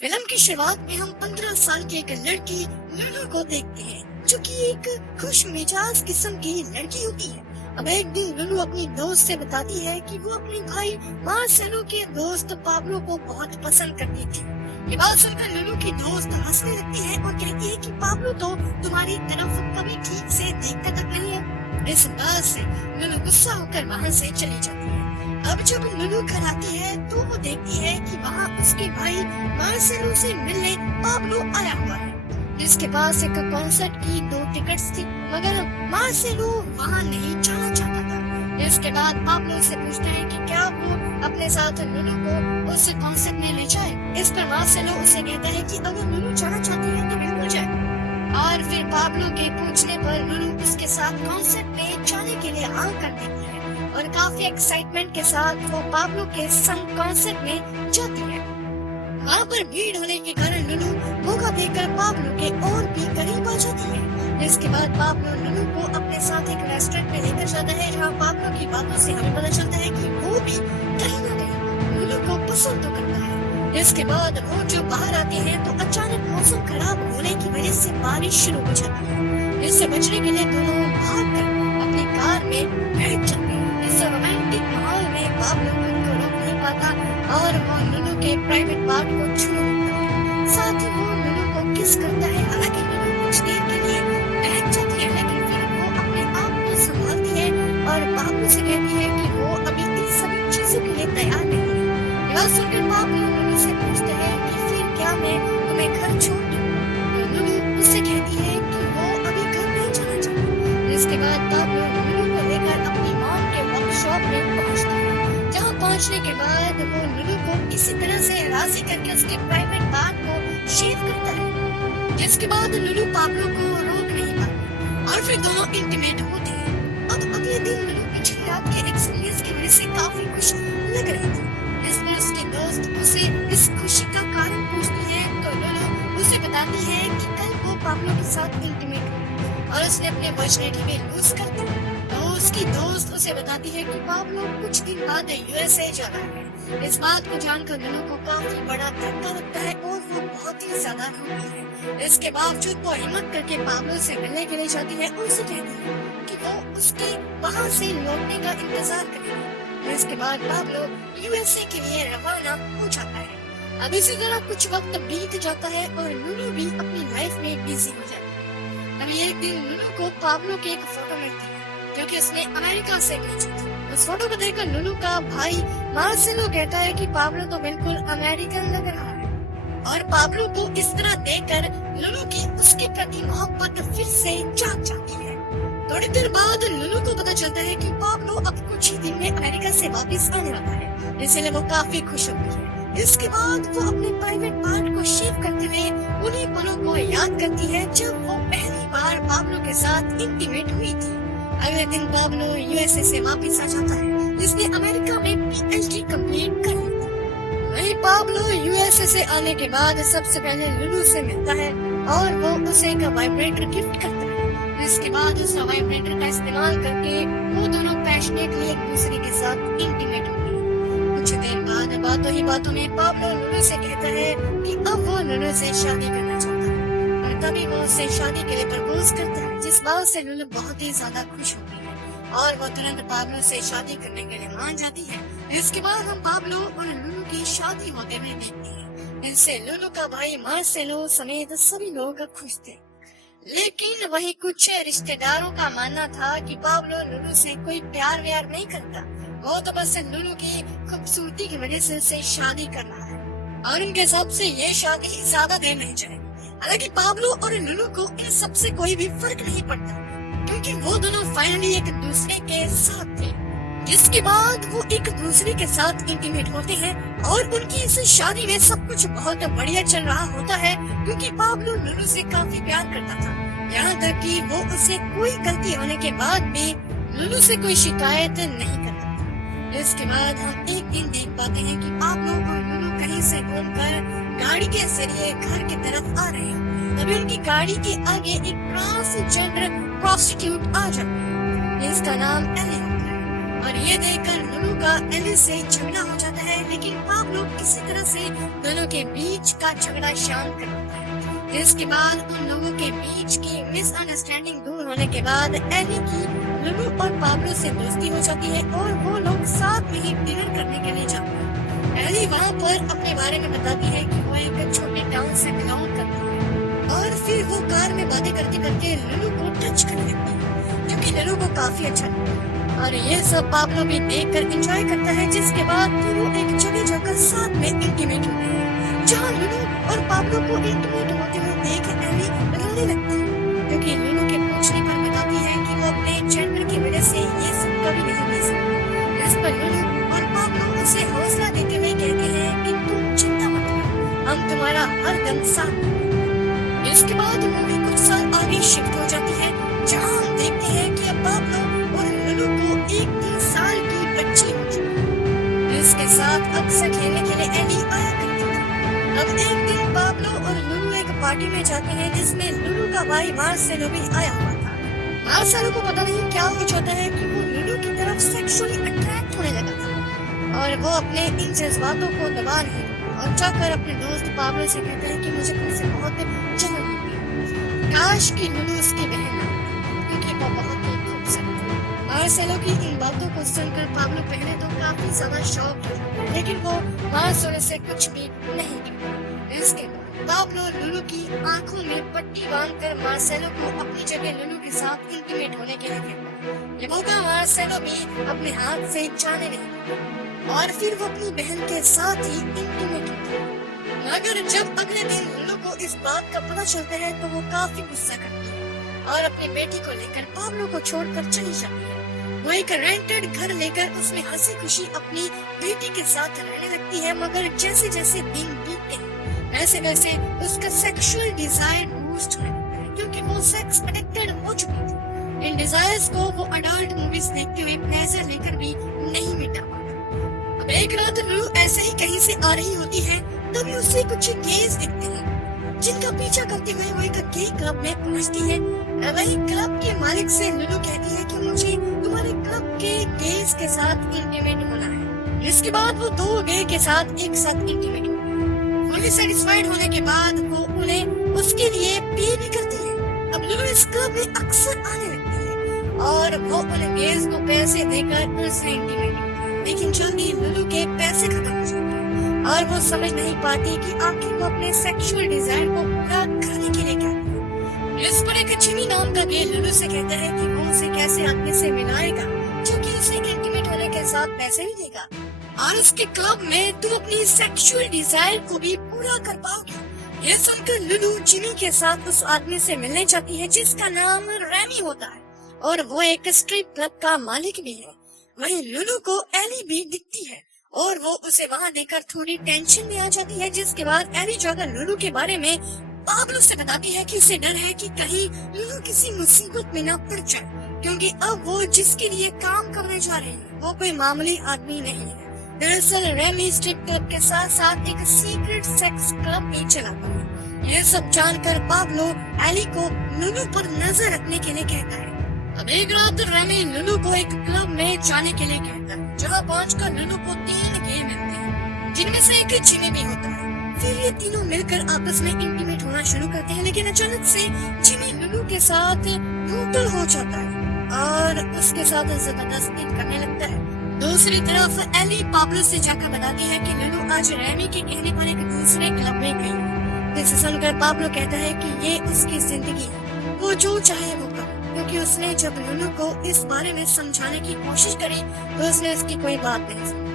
Film की शुरुआत में हम 15 साल की एक लड़की लुलू को देखते हैं, जो कि एक खुश मिजाज किस्म की लड़की होती है। अब एक दिन लुलू अपनी दोस्त से बताती है कि वो अपने भाई मार्सेलो के दोस्त पाब्लो को बहुत पसंद करती थी। ये बात सुनकर लुलू की दोस्त हंसने लगती है और कहती है कि पाब्लो तो तुम्हारी तरफ कभी ठीक से देखता तक नहीं है। इस बात से लुलू गुस्सा होकर वहाँ से चली जाती है। अब जब लुलू घर आती है तो वो देखती है कि वहाँ उसके भाई मार्सेलो से मिलने पाब्लो आया हुआ है। जिसके पास एक कॉन्सर्ट की 2 टिकट्स थी, मगर मार्सेलो वहाँ नहीं जाना चाहता था। इसके बाद पाब्लो से पूछता है कि क्या वो अपने साथ लुलू को उस कॉन्सर्ट में ले जाए। इस पर मार्सेलो उसे कहता है कि अगर लुलू जाना चाहती है तो बिल्कुल जाए। और फिर पाब्लो के पूछने पर लुलू उसके साथ कॉन्सर्ट में जाने के लिए हाँ कर देती है और काफी एक्साइटमेंट के साथ वो पाब्लो के संग कॉन्सर्ट में जाती है। वहाँ पर भीड़ होने के कारण लुलू मौका देकर पाब्लो के और भी करीब आ जाती है। इसके बाद पाब्लो लुलू को अपने साथ एक रेस्टोरेंट में लेकर जाता है, जहाँ पाब्लो की बातों से हमें पता चलता है कि वो भी कहीं न कहीं लुलू को पसंद तो करता है। इसके बाद वो जो बाहर आते हैं तो अचानक मौसम खराब होने की वजह से बारिश शुरू हो जाती है। इससे बचने के लिए दोनों भागकर अपनी कार में बैठ जाते हैं। इस रोमांटिक माहौल में पाब्लो खुद को रोक नहीं पाता और वो लुलू के प्राइवेट पार्ट को छूने लगता है। साथ ही वो लुलू को किस करता है। हालांकि लुलू कुछ देर के लिए बैठ जाती है, लेकिन फिर वो अपने आप को संभालती है और पाब्लो से कहती है कि वो अभी इन सभी चीजों के लिए तैयार नहीं है। यह सुनकर पाब्लो लुलू से पूछते हैं कि फिर क्या मैं तुम्हें घर छोड़ दूं? तो लुलू उससे कहती है कि वो अभी घर नहीं जाना चाहती। इसके बाद पाब्लो लुलू को लेकर अपनी मॉम के वर्कशॉप में पहुंचती है, जहां पहुंचने के बाद वो लुलू को किसी तरह से राजी करके उसके प्राइवेट पार्ट को शेव करता है। जिसके बाद लुलू पाब्लो को रोक नहीं पाती और फिर दोनों इंटीमेट होते हैं। अब अगले दिन लुलू पिछली रात के एक्सपीरियंस की वजह से काफी खुश लग रही थी। इसमें उसकी दोस्त उसे इस खुशी का कारण पूछती है तो लुलू उसे बताती है कि कल वो पाब्लो के साथ इंटीमेट हुई और उसने अपने वर्जिनिटी में लूज कर दी। तो उसकी दोस्त उसे बताती है कि पाब्लो कुछ दिन बाद यूएसए जा रहा है। इस बात को जानकर लुलू को काफी बड़ा धक्का लगता है और वो बहुत ही ज्यादा रोती है। इसके बावजूद वो हिम्मत करके पाब्लो से मिलने के लिए जाती है और उसे कहती है कि वो उसके वहाँ से लौटने का इंतजार करेगी। इसके बाद पाब्लो यूएसए के लिए रवाना हो जाता है। अब इसी तरह कुछ वक्त बीत जाता है और लुलू भी अपनी लाइफ में बिजी हो जाती है। तभी एक दिन लुलू को पाब्लो की एक फोटो मिलती है, जो कि उसने अमेरिका से भेजी थी। उस फोटो को देखकर लुलू का भाई मार्सेलो कहता है कि पाब्लो तो बिल्कुल अमेरिकन लग रहा है। और पाब्लो को इस तरह देखकर लुलू की उसके प्रति मोहब्बत फिर से जाग जाती है। थोड़ी देर बाद लुलू को पता चलता है कि पाब्लो अब कुछ ही दिन में अमेरिका से वापस आने वाला है, इसलिए वो काफी खुश होती है। इसके बाद वो अपने प्राइवेट पार्ट को शेव करते हुए उन्हीं पलों को याद करती है जब वो पहली बार पाब्लो के साथ इंटीमेट हुई थी। अगले दिन पाब्लो यूएसए से वापस आ जाता है, जिसने अमेरिका में पीएचडी कंप्लीट कर ली थी। वहीं पाब्लो यूएसए से आने के बाद सबसे पहले लुलू से मिलता है और वो उसे एक वाइब्रेटर गिफ्ट करता है। इसके बाद उस वाइब्रेटर का इस्तेमाल करके वो दोनों पैशनेटली एक दूसरे के साथ इंटीमेट होते हैं। कुछ देर बाद बातों ही बातों में पाब्लो लुलू से कहता है कि अब वो लुलू से शादी करना चाहता है और तभी वो उसे शादी के लिए प्रपोज करता है, जिस बात से लुलू बहुत ही ज्यादा खुश होती है और वो तुरंत पाब्लो से शादी करने के लिए मान जाती है। इसके बाद हम पाब्लो और लुलू की शादी होते हुए देखते हैं। इससे लुलू का भाई मार्सेलो समेत सभी लोग खुश थे, लेकिन वही कुछ रिश्तेदारों का मानना था कि पाब्लो लुलू से कोई प्यार व्यार नहीं करता, वो तो बस लुलू की खूबसूरती की वजह से उसे शादी कर रहा है और उनके हिसाब से ये शादी ज्यादा देर नहीं जाएगी। हालांकि पाब्लो और लुलू को इन सबसे कोई भी फर्क नहीं पड़ता, क्योंकि वो दोनों फाइनली एक दूसरे के साथ थे। जिसके बाद वो एक दूसरे के साथ इंटीमेट होते हैं और उनकी इस शादी में सब कुछ बहुत बढ़िया चल रहा होता है, क्योंकि पाब्लो लुलू से काफी प्यार करता था, यहाँ तक कि वो उसे कोई गलती होने के बाद भी लुलू से कोई शिकायत नहीं करता था। इसके बाद हम एक दिन देख पाते हैं कि पाब्लो और लुलू कहीं से घूमकर गाड़ी के जरिए घर की तरफ आ रहे हैं। तभी उनकी गाड़ी के आगे एक ट्रांसजेंडर प्रोस्टिट्यूट आ जाती है, इसका नाम एली होता है और ये देखकर लुलु का एली से झगड़ा हो जाता है, लेकिन पाब्लो किसी तरह से दोनों के बीच का झगड़ा शांत कर देता है। जिसके बाद उन लोगों के बीच की मिसअंडरस्टैंडिंग दूर होने के बाद एली की लुलु और पाब्लो से दोस्ती हो जाती है और वो लोग साथ में ही डिनर करने के लिए जाते हैं। एली वहाँ पर अपने बारे में बताती है कि वो एक छोटे टाउन से बिलोंग करती है और फिर वो कार में बातें करते करते लुलु को टच करने लगती है, क्योंकि लुलु को काफी अच्छा लगता है और ये सब पाब्लो भी देखकर एंजॉय करता है। जिसके बाद दोनों एक जगह जाकर साथ में इंटीमेट होते हैं, जहाँ लुलु और पाब्लो को इंटीमेट होते हुए देख एली रोने लगती है, क्योंकि लुलु के पूछने पर बताती है कि वो अपने जेंडर की वजह से ये सब कभी नहीं ले सकती। इस पर लुलु और पाब्लो उसे हौसला देते हुए कहते हैं कि तुम चिंता मत करो, हम तुम्हारा हर दम साथ हैं। इसके बाद मूवी कुछ साल आगे शिफ्ट हो जाती है, जहाँ हम देखते हैं कि अब पाब्लो और लुलु को एक 3 साल की बच्ची हो चुकी है, जिसके साथ अक्सर खेलने के लिए एली आया करती थी। अब एक दिन पाब्लो और लुलु एक पार्टी में जाते हैं, जिसमें लुलु का भाई मार्सेलो भी आया हुआ था। मार्सेलो को पता नहीं क्या हो जाता है कि वो लुलु की तरफ सेक्सुअली अट्रैक्ट होने लगा था और वो अपने इन जज्बातों को दबा नहीं और जाकर अपने दोस्त पाब्लो से कहता है कि मुझे तुमसे बहुत जलन होती है। काश कि लुलु उसकी बहन ना होती, क्योंकि वो बहुत ही खूबसूरत है। मार्सेलो की इन बातों को सुनकर पाब्लो पहले तो काफी ज्यादा शॉक था, लेकिन वो मार्सेलो से कुछ भी नहीं कहता। इसके बाद पाब्लो लुलु की आंखों में पट्टी बांधकर मार्सेलो को अपनी जगह लुलु के साथ इंटीमेट होने के लिए कहता है। ये मौका मार्सेलो भी अपने हाथ से जाने नहीं देता और फिर वो अपनी बहन के साथ ही इंटीमेट होता है। मगर जब अगले दिन लुलु को इस बात का पता चलता है तो वो काफी गुस्सा करती है और अपनी बेटी को लेकर पाब्लो को छोड़कर चली जाती है। वो एक रेंटेड घर लेकर उसमें हंसी खुशी अपनी बेटी के साथ रहने लगती है, मगर जैसे जैसे दिन बीतते हैं वैसे वैसे उसका सेक्सुअल डिजायर बूस्ट होने लगता है, क्योंकि वो सेक्स एडिक्टेड हो चुकी थी। इन डिजायर्स को वो अडल्ट मूवीज देखते हुए प्लेजर लेकर भी नहीं मिटा पाता। अब एक रात लुलु ऐसे ही कहीं से आ रही होती है, तभी उसे कुछ गेज दिखते हैं, जिनका पीछा करते हुए वो एक गे क्लब में पहुंचती है। वही क्लब के मालिक से लुलु कहती है कि मुझे तुम्हारे क्लब के गेज के साथ इंटीमेट होना है। इसके बाद वो 2 गे के साथ एक साथ इंटीमेट होती है। फुली सेटिस्फाइड होने के बाद वो उन्हें उसके लिए पे भी करती है। अब लुलु इस क्लब में अक्सर आने लगती है और वो उन्हें गेज को पैसे देकर उनसे इंटीमेट होती है, लेकिन जल्दी लुलु के पैसे खत्म हो जाते हैं और वो समझ नहीं पाती कि आखिर वो अपने सेक्सुअल डिजायर को पूरा करने के लिए क्या करे। इस पर एक जिमी नाम का गे लुलु से कहता है कि वो उसे कैसे आदमी से मिलाएगा जो कि उसे इंटीमेट होने के साथ पैसे भी देगा और उसके क्लब में तुम अपनी सेक्सुअल डिजायर को भी पूरा कर पाओगे। ये सुनकर लुलु जिमी के साथ उस आदमी से मिलने जाती है, जिसका नाम रेमी होता है और वो एक स्ट्रिप क्लब का मालिक भी है। वहीं लुलु को एली भी दिखती है और वो उसे वहाँ देखकर थोड़ी टेंशन में आ जाती है। जिसके बाद एली जाकर लुलु के बारे में पाब्लो से बताती है कि उसे डर है कि कहीं लुलु किसी मुसीबत में न पड़ जाए, क्योंकि अब वो जिसके लिए काम करने जा रहे हैं वो कोई मामूली आदमी नहीं है। दरअसल रेमी स्ट्रिप क्लब के साथ साथ एक सीक्रेट सेक्स क्लब भी चलाता है। ये सब जानकर पाब्लो एली को लुलु पर नजर रखने के लिए कहता है। अब एक रात रेमी लुलु को एक क्लब में जाने के लिए कहता है, जहाँ पहुंचकर लुलु को 3 गे मिलते हैं, जिनमें से एक जिमी भी होता है। फिर ये तीनों मिलकर आपस में इंटीमेट होना शुरू करते हैं, लेकिन अचानक से जिमी लुलु के साथ ब्रूटल हो जाता है और उसके साथ जबरदस्ती करने लगता है। दूसरी तरफ एली पाब्लो से जाकर बताती है कि लुलु आज रेमी के कहने पर एक दूसरे क्लब में गई। जिसे सुनकर पाब्लो कहता है कि ये उसकी जिंदगी है, वो जो चाहे वो करे, क्योंकि उसने जब लुलु को इस बारे में समझाने की कोशिश करी तो उसने उसकी कोई बात नहीं सुनी।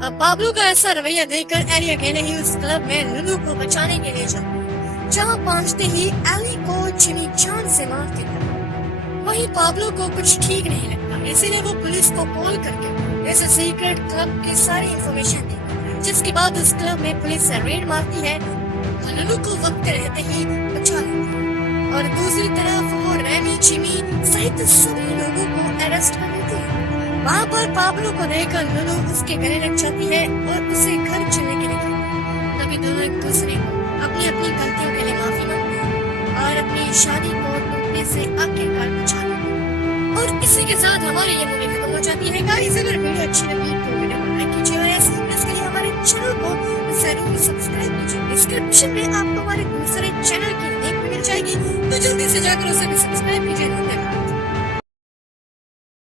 अब पाब्लो का ऐसा रवैया देखकर एली अकेले ही उस क्लब में लुलु को बचाने के लिए जाती है, जहाँ पहुँचते ही एली को जिमी जान से मार देता है। वहीं पाब्लो को कुछ ठीक नहीं लगता, इसीलिए वो पुलिस को कॉल करके इस सीक्रेट क्लब की सारी इंफॉर्मेशन दी, जिसके बाद उस क्लब में पुलिस रेड मारती है और लुलु को वक्त रहते ही बचा लेती है और दूसरी तरफ वो रेमी जिमी सहित सभी लोगों को अरेस्ट कर लेती है। वहाँ पर पाब्लो को देखकर लुलु उसके गले लग जाती है और उसे घर चलने के लिए कहती है। तभी दोनों एक दूसरे को अपनी अपनी गलतियों के लिए माफी मांगते हैं और अपनी शादी को टूटने से आखिरकार बचा लेते हैं। और इसी के साथ हमारी ये मूवी खत्म हो जाती है गाइस। अगर वीडियो अच्छी लगी तो वीडियो को लाइक कीजिए और ऐसे ही इसके लिए हमारे चैनल को जरूर सब्सक्राइब कीजिए। डिस्क्रिप्शन में आपको हमारे दूसरे चैनल की लिंक मिल जाएगी, तो जल्दी से जाकर उसे भी सब्सक्राइब कीजिए।